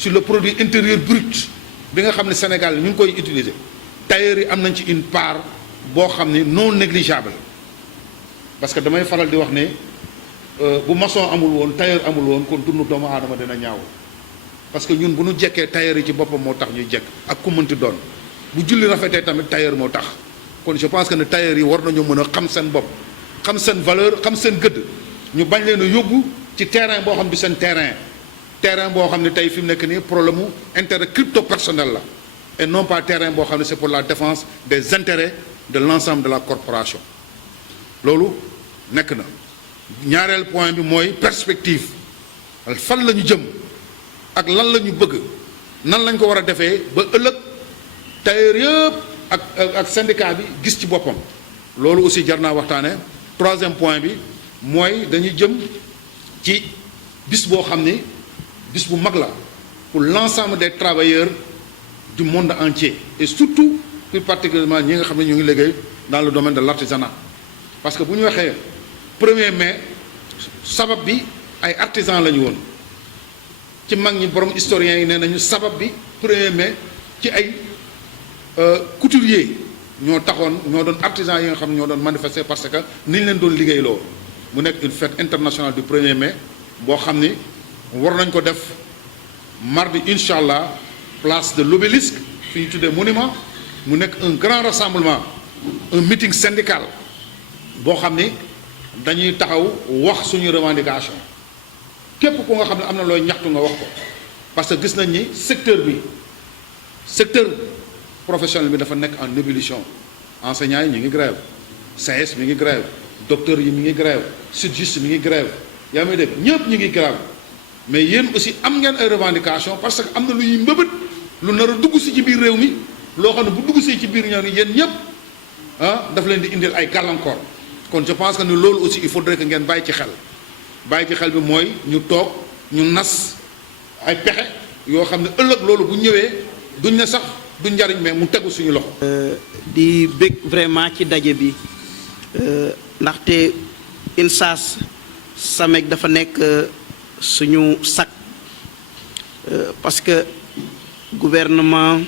sur le produit intérieur brut bi nga xam ne Sénégal ñu ngi koy utiliser tailleurs yi am nañ ci une part boo xam ne non négligeable parce que damay faral di wax ne bu maçon amul woon tailleur amul woon kon dund doomu aadama dina ñaaw parce que ñun bu ñu jekkee tailleur yi ci boppam moo tax ñuy jekk ak ku mënti doon bu julli rafetee tamit tailleur moo tax kon je pense que ne tailleur yi war nañoo mën a xam seen bopp xam seen valeur xam seen gëdd ñu bañ leen a yóbbu ci terrain boo xam ne seen terrain boo xam ne tey fi mu nekk nii problème mu intérêt crypto personnel la et non pas terrain boo xam ne c'est pour la défense des intérêts de l'ensemble de la corporation loolu nekk na ñaareel point bi mooy perspective fan la ñu jëm ak lan la ñu bëgg nan lañ ko war a defee ba ëllëg tailleur yëpp ak syndicat bi gis ci boppam loolu aussi jar naa waxtaane troisième point bi mooy dañuy jëm ci bis boo xam ni bis bu mag la pour l'ensemble des travailleurs du monde entier et surtout plus particulièrement ñi nga xam ne ñu ngi liggéey dans le domaine de l'artisanat parce que bu ñu waxee 1er mai sabab bi ay artisans la ñu woon ci mag ñi borom historiens yi nee nañu sabab bi 1er mai ci ay couturiers ñoo taxoon ñoo doon artisans yi nga xam ne ñoo doon manifester parce que ni ñu leen doon liggéeyloo mu nekk une fête internationale du 1er mai boo xam ni war nañ ko def mardi incha allah place de l'Obélisque fi ñu tuddee monument mu nekk un grand rassemblement un meeting syndical boo xam ni dañuy taxaw wax suñu revendication képp ku nga xam ne am na looy ñaxtu nga wax ko parce que gis nañ ni secteur professionnel bi dafa nekk en ébullition enseignants yi ñu ngi grève SAES mi ngi grève docteurs yi mi ngi grève SYTJUST mi ngi grève yaa may dégg ñëpp ñu ngi grève mais yéen aussi am ngeen ay revendication parce que am na lu ñuy mbëbët lu nar a dugg si ci biir réew mi loo xam ne bu dugg si ci biir ñoom yéen ñëpp daf leen di indil ay gàllankoor kon je pense que ne loolu aussi il faudrait que ngeen bàyyi ci xel bi mooy ñu toog ñu nas ay pexe yoo xam ne ëllëg loolu bu ñëwee duñ ne sax du njariñ mais mu tegu suñu loxo. di bëgg vraiment ci daje bi ndaxte INSAS SAMEC dafa nekk suñu sac parce que gouvernement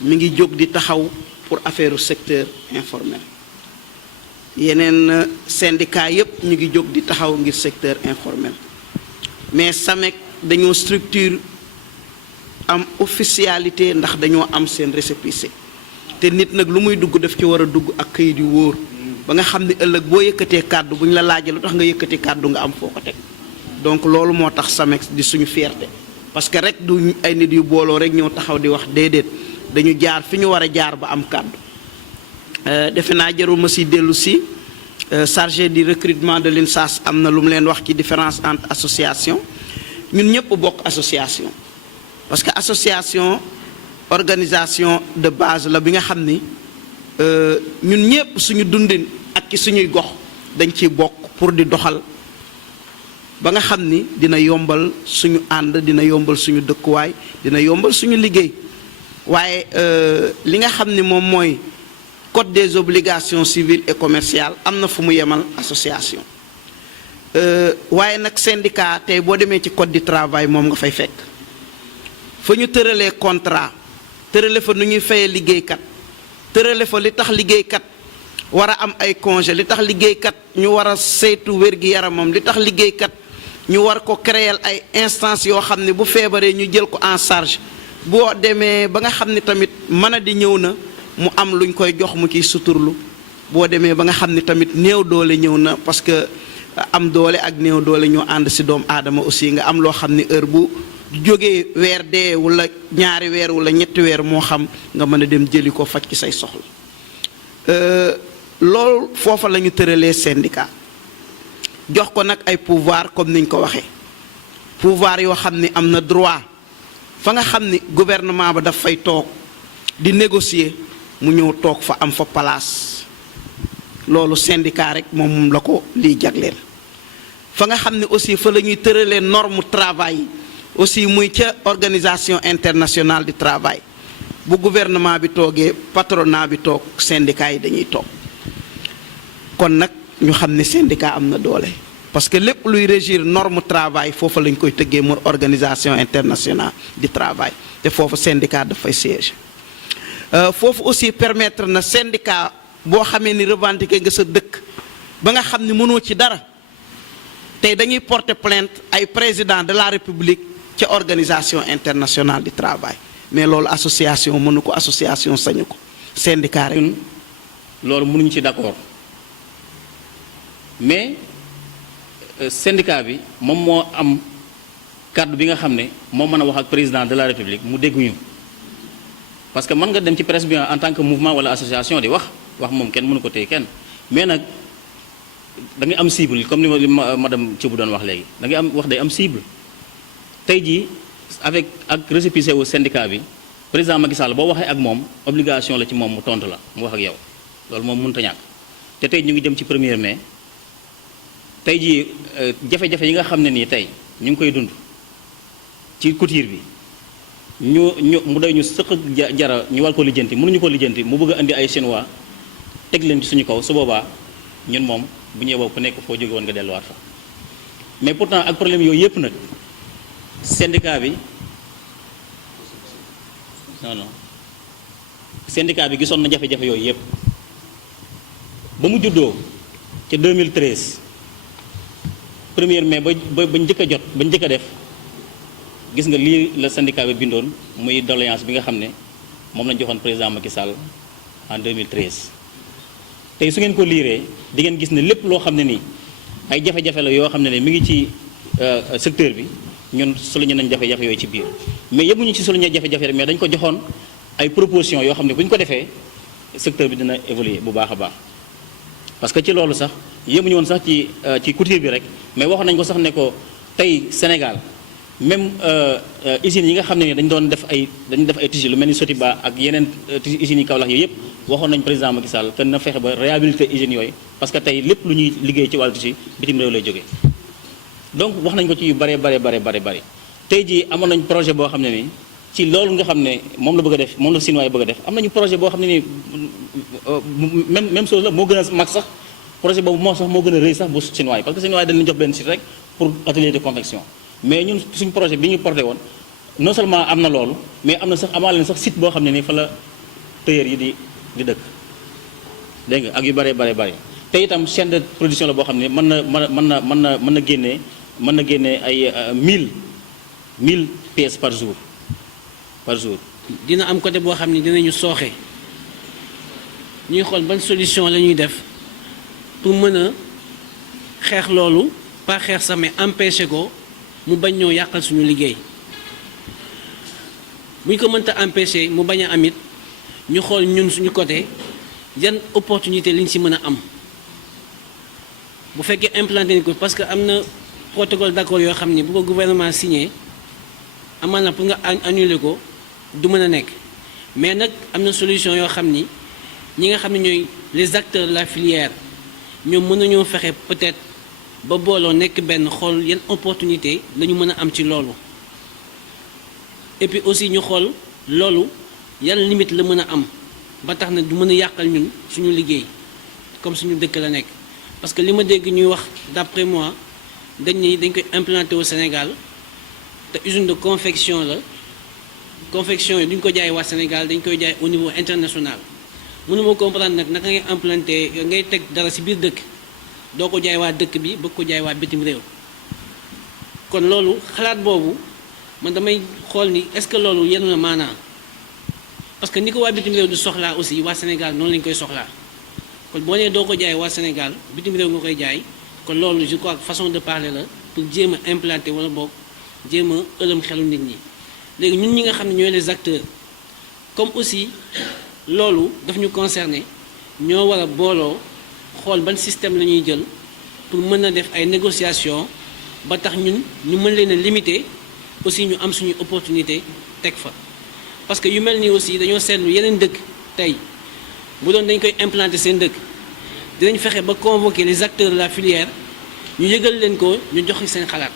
mi ngi jóg di taxaw pour affaire secteur informel yeneen syndicat yépp ñu ngi jóg di taxaw ngir secteur informel mais SAMEC dañoo structure am officialité ndax dañoo am seen récépissé te nit nag lu muy dugg daf ci war a dugg ak këyit yu wóor ba nga xam ne ëllëg boo yëkkatee kàddu bu ñu la laajee lu tax nga yëkkati kàddu nga am foo ko teg donc loolu moo tax SAMEC di suñu fierté parce que rek du ay nit yu booloo rek ñëw taxaw di wax déedéet dañu jaar fi ñu war a jaar ba am kàddu defe naa jarul ma si dellu si chargé du recrutement de l'INSAS am na lu mu leen wax ci différence entre association ñun ñëpp bokk association parce que association organisation de base la bi nga xam ni ñun ñëpp suñu dundin ak ci suñuy gox dañ ciy bokk pour di doxal ba nga xam ni dina yombal suñu ànd dina yombal suñu dëkkuwaay dina yombal suñu liggéey waaye li nga xam ni moom mooy code des obligations civiles et commerciales am na fu mu yemal association waaye nag syndicat tey boo demee ci code du travail moom nga fay fekk fa ñu tëralee contrat tërale fa nu ñuy fayee liggéeykat tërale fa li tax liggéeykat war a am ay congé li tax liggéeykat ñu war a saytu wér-gi-yaramam li tax liggéeykat ñu war ko créer ay instances yoo xam ne bu feebaree ñu jël ko en charge boo demee ba nga xam ne tamit mën a di ñëw na mu am luñ koy jox mu ciy suturlu boo demee ba nga xam ne tamit néew doole ñëw na parce que am doole ak néew doole ñoo ànd si doomu aadama aussi nga am loo xam ne heure bu jógee weer dee wala ñaari weer wala ñetti weer moo xam nga mën a dem jëli ko faj ci say soxla loolu foofa la ñu tëralee syndicat jox ko nag ay pouvoir comme niñ ko waxee pouvoir yoo xam ni am na droit fa nga xam ni gouvernement ba daf fay toog di négocier mu ñëw toog fa am fa place loolu syndicat rek moom la ko liy jagleel fa nga xam ne aussi fa la ñuy tëralee norme travail yi aussi muy ca organisation internationale du travail bu gouvernement bi toogee patronat bi toog syndicat yi dañuy toog kon nag ñu xam ne syndicat am na doole parce que lépp luy régir norme travail foofu lañ koy tëggee mu organisation internationale du travail te foofu syndicat dafay siège foofu aussi permettre na syndicat boo xamee ni revendiquer nga sa dëkk ba nga xam ni mënoo ci dara tey dañuy porter plainte ay président de la république ca organisation internationale du travail mais loolu association mënu ko association sañu ko syndicat rek. loolu mënuñu ci d'accord mais syndicat bi moom moo am kàddu bi nga xam ne moo mën a wax ak président de la république mu dégguñu parce que mën nga dem ci presse bi en tant que mouvement wala association di wax moom kenn mënu ko téye kenn mais nag da ngay am cible comme ni madame Thioub doon wax léegi da ngay am wax day am cible tey jii avec ak récépissé wu syndicat bi président Macky Sall boo waxee ak moom obligation la ci moom mu tontu la mu wax ak yow loolu moom mënut a ñàkk te tey ñu ngi jëm ci 1er mai tey jii jafe-jafe yi nga xam ne nii tey ñu ngi koy dund ci couture bi ñu mu doy ñu sëq jara ñu war ko lijjanti mënuñu ko lijjanti mu bëgg a indi ay chinois teg leen ci suñu kaw su boobaa ñun moom bu ñëwee boobu ku nekk foo jóge woon nga delluwaat fa mais pourtant ak problème yooyu yëpp nag syndicat bi non syndicat bi gisoon na jafe-jafe yooyu yëpp ba mu juddoo ca 2013 1er mai ba njëkk a jot ba njëkk a def gis nga lii la syndicat bi bindoon muy doléance bi nga xam ne moom lañ joxoon président Macky Sall en 2013 tey su ngeen ko liiree di ngeen gis ne lépp loo xam ne nii ay jafe-jafe la yoo xam ne mi ngi ci secteur bi ñun souligné nañ jafe-jafe yooyu ci biir mais yemuñu ci souligné jafe-jafe rek mais dañ ko joxoon ay propositions yoo xam ne bu ñu ko defee secteur bi dina évoluer bu baax a baax parce que ci loolu sax yemuñu woon sax ci couture bi rek mais waxoon nañ ko sax ne ko tey Sénégal même usines yi nga xam ne ni dañu def ay tissus lu mel ni Sotiba ak yeneen usines yi Kaolack yooyu yëpp waxoon nañ président Macky Sall que na fexe ba réhabiliter usines yooyu parce que tey lépp lu ñuy liggéey ci wàllu tissu bitim réew lay jógee donc wax nañ ko ci yu bare tey jii amoon nañ projet boo xam ne ni ci loolu nga xam ne moom la bëgg a def moom la Sinoa yi bëgg a def am nañu projet boo xam ne ni même chose la moo gën a mag sax projet boobu moo gën a rëy sax bu Sinoa yi parce que Sinoa yi dañ leen jox benn site rek pour atelier de confection mais ñun suñ projet bi ñu porté woon non seulement am na loolu mais am na sax amaale na sax site boo xam ne ni fa la tailleur yi di dëkk dégg nga ak yu bare te itam chaîne de production la boo xam ne mën na génnee ay 1000 pièces par jour. dina am côté boo xam ne dinañu sooxe ñuy xool ban solution la ñuy def pour mën a xeex loolu pas xeex sax mais empêcher ko mu bañ ñoo yàqal suñu liggéey bu ñu ko mënta empêcher mu bañ a amit ñu xool ñun suñu côté yan opportunité liñ ci mën a am bu fekkee implanté ni ko parce que am na protocole d'accord yoo xam ni bu ko gouvernement signé amal na pour nga annuler ko du mën a nekk mais nag am na solution yoo xam ni ñi nga xam ne ñooy les acteurs de la filière ñoom mën nañoo fexe peut-être ba booloo nekk benn xool yan opportunité la ñu mën a am ci loolu et puis aussi ñu xool loolu yan limite la mën a am ba tax na du mën a yàqal ñun suñu liggéey comme suñu dëkk la nekk parce que li ma dégg ñuy wax d'après moi dañ koy implanter au Sénégal te usine de confection la confection yi duñ ko jaay waa Sénégal dañ koy jaay au niveau international mënuma comprendre nag naka ngay implanter ngay teg dara ci biir dëkk doo ko jaay waa dëkk bi bëgg ko jaay waa bitim réew kon loolu xalaat boobu man damay xool ni est-ce que loolu yenu na maanaa parce que ni ko waa bitim réew du soxlaa aussi waa Sénégal noonu lañ koy soxlaa kon boo nee doo ko jaay waa Sénégal bitim réew nga koy jaay kon loolu je crois que façon de parler la pour jéem a implanter wala boog jéem a ëlëm xelu nit ñi léegi ñun ñi nga xam ne ñooy les acteurs comme aussi loolu daf ñu concerner ñoo war a booloo xool ban système la ñuy jël pour mën a def ay négociations ba tax ñun ñu mën leen a limiter aussi ñu am suñu opportunité teg fa parce que yu mel nii aussi dañoo seetlu yeneen dëkk tey bu doon dañ koy implanter seen dëkk dinañ fexe ba convoquer les acteurs de la filière ñu yëgal leen ko ñu joxe seen xalaat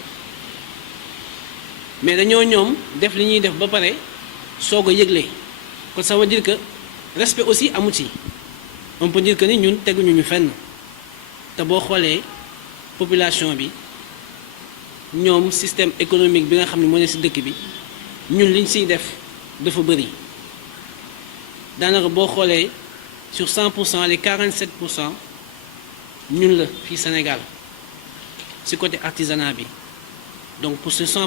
mais dañoo ñoom def li ñuy def ba pare soog a yëgle kon ça veut dire que respect aussi amu ci on peut dire que ni ñun teguñu ñu fenn te boo xoolee population bi ñoom système économique bi nga xam ne moo ne ci dëkk bi ñun liñ ciy def dafa bëri daanaka boo xoolee sur 100% les 47% ñun la fii Sénégal ci côté artisanat bi donc pour ce 100%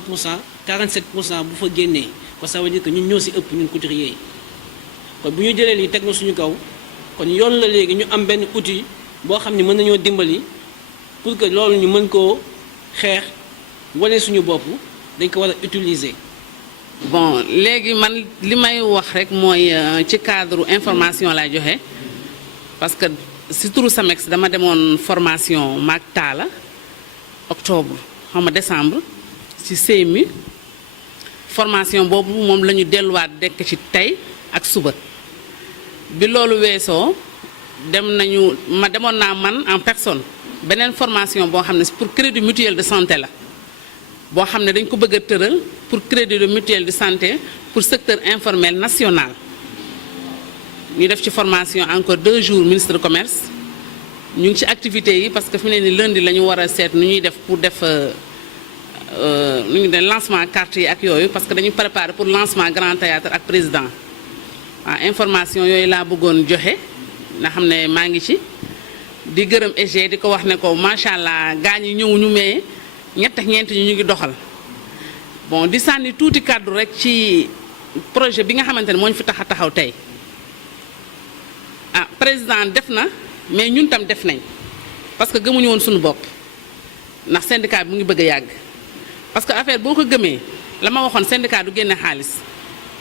47% bu fa génnee kon ça veut dire que ñun ñoo ci ëpp ñun couturiers yi kon bu ñu jëlee lii teg na suñu kaw kon yoon la léegi ñu am benn outil boo xam ne mën nañoo dimbali pour que loolu ñu mën koo xeex wane suñu bopp dañ ko war a utiliser. bon léegi man li may wax rek mooy ci cadre information laay joxe parce que si turu SAMEX dama demoon formation maag Talla octobre xam nga décembre ci CMU formation boobu moom la ñu delluwaat dekk ci tey ak suba bi loolu weesoo demoon naa man en personne beneen formation boo xam ne pour crédit mutuel de santé la boo xam ne dañ ko bëgg a tëral pour crédit de mutuelle de santé pour secteur informel national ñu def ci formation encore 2 jours ministre de commerce ñu ngi ci activités yi parce que fi mu ne ni lundi la ñu war a seet nu ñuy def pour def nu ñu def lancement carte yi ak yooyu parce que dañu préparer pour lancement grand théâtre ak président waaw information yooyu laa bëggoon joxe nga xam ne maa ngi ci di gërëm EG di ko wax ne ko macha allah gaa ñi ñëwuñu mais ñett ak ñeent ñu ngi doxal bon di sànni tuuti kàddu rek ci projet bi nga xamante ne moo ñu fi tax a taxaw tey ah président def na mais ñun tam def nañ parce que gëmuñu woon suñu bopp ndax syndicat bi mu ngi bëgg a yàgg parce que affaire boo ko gëmee la ma waxoon syndicat du génne xaalis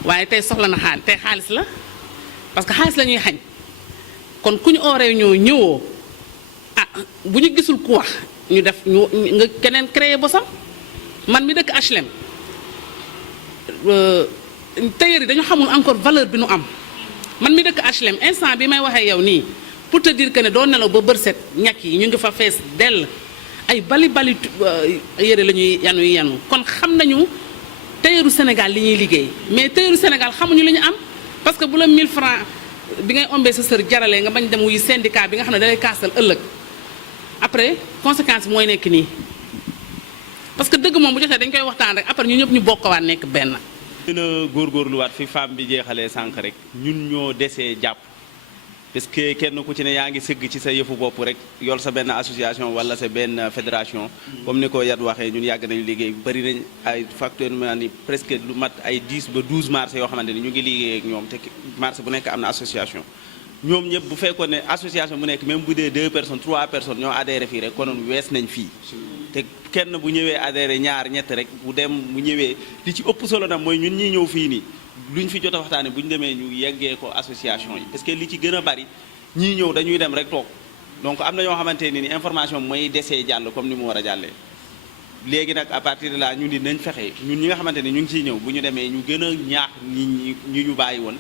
waaye tey soxla na xaalis tey xaalis la parce que xaalis la ñuy xañ kon ku ñu oo réunion ñëwoo ah bu ñu gisul ku wax ñu def ñu nga keneen créé bosam man mi dëkk HLM tailleur yi dañu xamul encore valeur bi nu am man mi dëkk HLM instant bi may waxee yow nii pour te dire que ne doo nelaw ba bër set ñàkk yi ñu ngi fa fees dell ay bali yëre la ñuy yanu kon xam nañu tailleuru Sénégal li ñuy liggéey mais tailleuru Sénégal xamuñu li ñu am parce que bu la 1000 francs bi ngay ombee sa sër jaralee nga bañ dem wuy syndicat bi nga xam ne dalay kaasal ëllëg après conséquence bi mooy nekk nii parce que dëgg moom bu jotee dañ koy waxtaan rek après ñu ñëpp ñu bokkawaat nekk benn. gën a góorgóorluwaat fi femme bi jeexalee sànq rek ñun ñoo desee jàpp parce que kenn ku ci ne yaa ngi sëgg ci sa yëfu bopp rek yor sa benn association wala sa benn fédération comme ni ko Yat waxee ñun yàgg nañu liggéey bari nañ ay factuellement ni presque lu mat ay 10 ba 12 marché yoo xamante ni ñu ngi liggéey ak ñoom te marché bu nekk am na association ñoom ñëpp bu fekkoon ne association bu nekk même bu dee 2 personnes 3 personnes ñoo adhéré fii rek konoon wees nañ fii te kenn bu ñëwee adhéré ñaar ñett rek bu dem bu ñëwee li ci ëpp solo nag mooy ñun ñii ñëw fii nii luñ fi jot a waxtaane bu ñu demee ñu yeggee ko association yi parce que li ci gën a bari ñii ñëw dañuy dem rek toog donc am na ñoo xamante ni information mooy desee jàll comme ni mu war a jàllee léegi nag à partir de là ñun di nañ fexe ñun ñi nga xamante ni ñu ngi ciy ñëw bu ñu demee ñu gën a ñaax ñi ñu bàyyi woon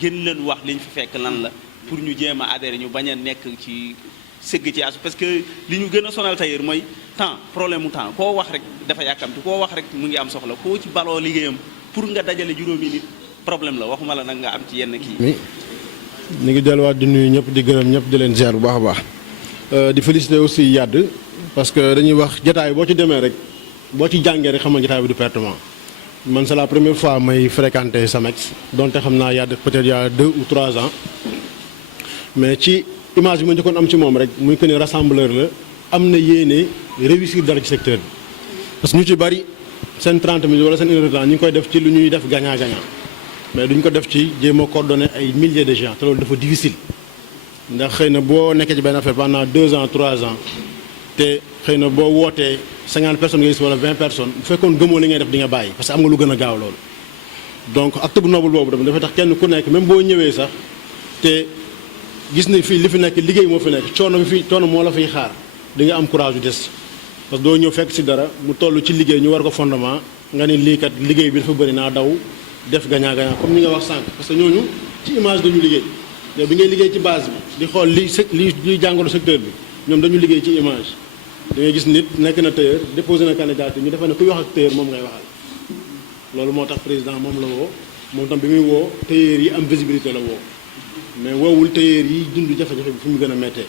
gën leen wax liñ fi fekk lan la pour ñu jéem a adhéré ñu bañ a nekk ci sëgg ci asu parce que li ñu gën a sonal tailleur mooy temps problème mu temps koo wax rek dafa yàkkamti koo wax rek mu ngi am soxla koo ci baloo liggéeyam pour nga dajale juróomi nit problème la waxuma la nag nga am ci yenn kii. ñu ngi delluwaat di nuyu ñëpp di gërëm ñëpp di leen ziar bu baax a baax di féliciter aussi Yad parce que dañuy wax jotaay boo ci demee rek boo ci jàngee rek xam nga jotaay bi du pertement man c'est la première fois may fréquenter SAMEX donte xam naa Yad peut-être il y a 2 ou 3 ans mais ci image bi ma njëkkoon am ci moom rek muy que ni rassembleur la am na yéene réussir dara ci secteur bi parce que ñu ci bari seen 30 minutes wala seen 1 heure de temps ñu ngi koy def ci lu ñuy def gagnant-gagnant mais duñ ko def ci jéem a coordonner ay milliers de gens te loolu dafa difficile ndax xëy na boo nekkee ci benn affaire pendant 2 ans 3 ans te xëy na boo wootee 50 personnes nga gis wala 20 personnes bu fekkoon gëmoo li ngay def di nga bàyyi parce que am nga lu gën a gaaw loolu. donc acte bu noble boobu dafa tax kenn ku nekk même boo ñëwee sax te gis ni fii li fi nekk liggéey moo fi nekk coono moo la fiy xaar di nga am courage yu des parce que doo ñëw fekk si dara mu toll ci liggéey ñu war ko fondement nga ni lii kat liggéey bi dafa bëri naa daw. def gagnant-gagnant comme ni nga wax sànq parce que ñooñu ci image dañu liggéey yow bi ngay liggéey ci base bi di xool liy jàngoro secteur bi ñoom dañu liggéey ci image da ngay gis nit nekk na tailleur déposé na candidature ñu defe ne kuy wax ak tailleur moom ngay waxal loolu moo tax président moom la woo moom tam bi muy woo tailleur yi am visibilité la woo mais woowul tailleur yi dund jafe-jafe bi fu mu gën a méttee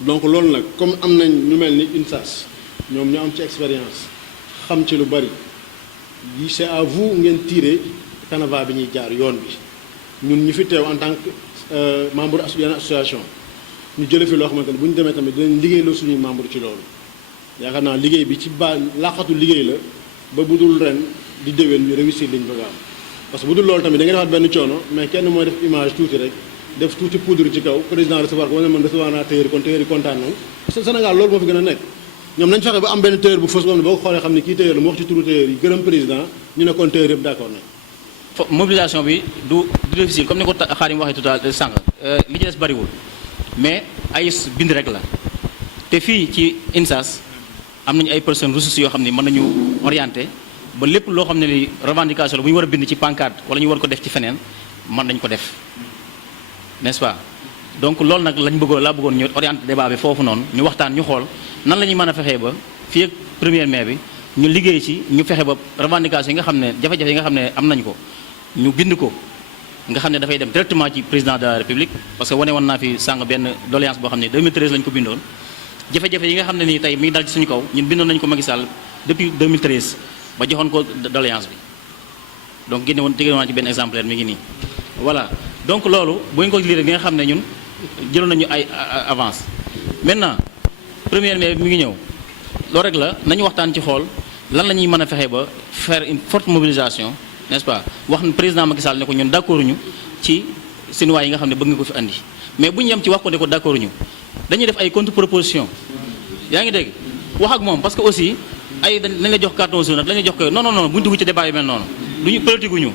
donc loolu nag comme am nañ ñu mel ni UNSAS ñoom ñu am ci expérience xam ci lu bari yi c'est à vous ngeen tirer canevas bi ñuy jaar yoon bi ñun ñu fi teew en tant que membre yenn association ñu jële fi loo xamante ne bu ñu demee tamit dinañ liggéeyloo suñuy membre ci loolu yaakaar naa liggéey bi ci laqatu liggéey la ba bu dul ren di déwén ñu réussir liñ bëgg a am parce que bu dul loolu tamit da ngay defaat benn coono mais kenn mooy def image tuuti rek def tuuti poudre ci kaw président recevoir ko wane man recevoir naa tailleur kon tailleur yi kontaan nañ parce que Sénégal loolu moo fi gën a nekk ñoom nañ fexe ba am benn tailleur bu fës boo xam ne boo ko xoolee xam ne kii tailleur la mu wax ci turu tailleur yi gërëm président ñu ne kon tailleur yëpp d'accord nañ mobilisation bi du difficile comme ni ko Khadim waxee tout à l'heure sànq li ci des bariwul mais ay bind rek la te fii ci INSAS am nañu ay personnes ressources yoo xam ne mën nañu orienté ba lépp loo xam ne li revendication la bu ñu war a bind ci pancarte wala ñu war ko def ci feneen mën nañ ko def n'est-ce pas donc loolu nag lañ bëggoon laa bëggoon ñu orienté débat bi foofu noonu ñu waxtaan ñu xool nan la ñuy mën a fexee ba fii ak 1er mai bi ñu liggéey ci ñu fexe ba revendication yi nga xam ne jafe-jafe yi nga xam ne am nañ ko ñu bind ko nga xam ne dafay dem directement ci président de la république parce que wane woon naa fi sànq benn doléance boo xam ne 2013 lañ ko bindoon jafe-jafe yi nga xam ne nii tey mi ngi dal ci suñu kaw ñun bindoon nañu ko Macky Sall depuis 2013 ba joxoon ko doléance bi donc génne woon ci benn exemplaire mi ngi nii voilà donc loolu bu ñu ko lire nga xam ne ñun jëloon nañu ay avance maintenant 1er mai bi mi ngi ñëw loolu rek la nañu waxtaan ci xool lan la ñuy mën a fexe ba faire une forte mobilisation n'est-ce pas wax na président Macky Sall ne ko ñun d'accord ñu ci sinuwaay yi nga xam ne bëgg nga ko fi andi mais bu ñu yem ci wax ko ne ko d'accord ñu dañuy def ay contre proposition yaa ngi dégg wax ak moom parce que aussi ay dañ la jox carton jaune nag la ñuy jox ko non non non bu ñu dugg ci débat yu mel noonu duñu politique ñu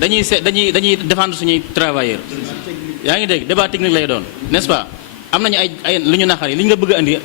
dañuy défendre suñuy travailleurs yaa ngi dégg débat technique lay doon n'est-ce pas am nañu ay lu ñu naqari li ñu nga bëgg a andi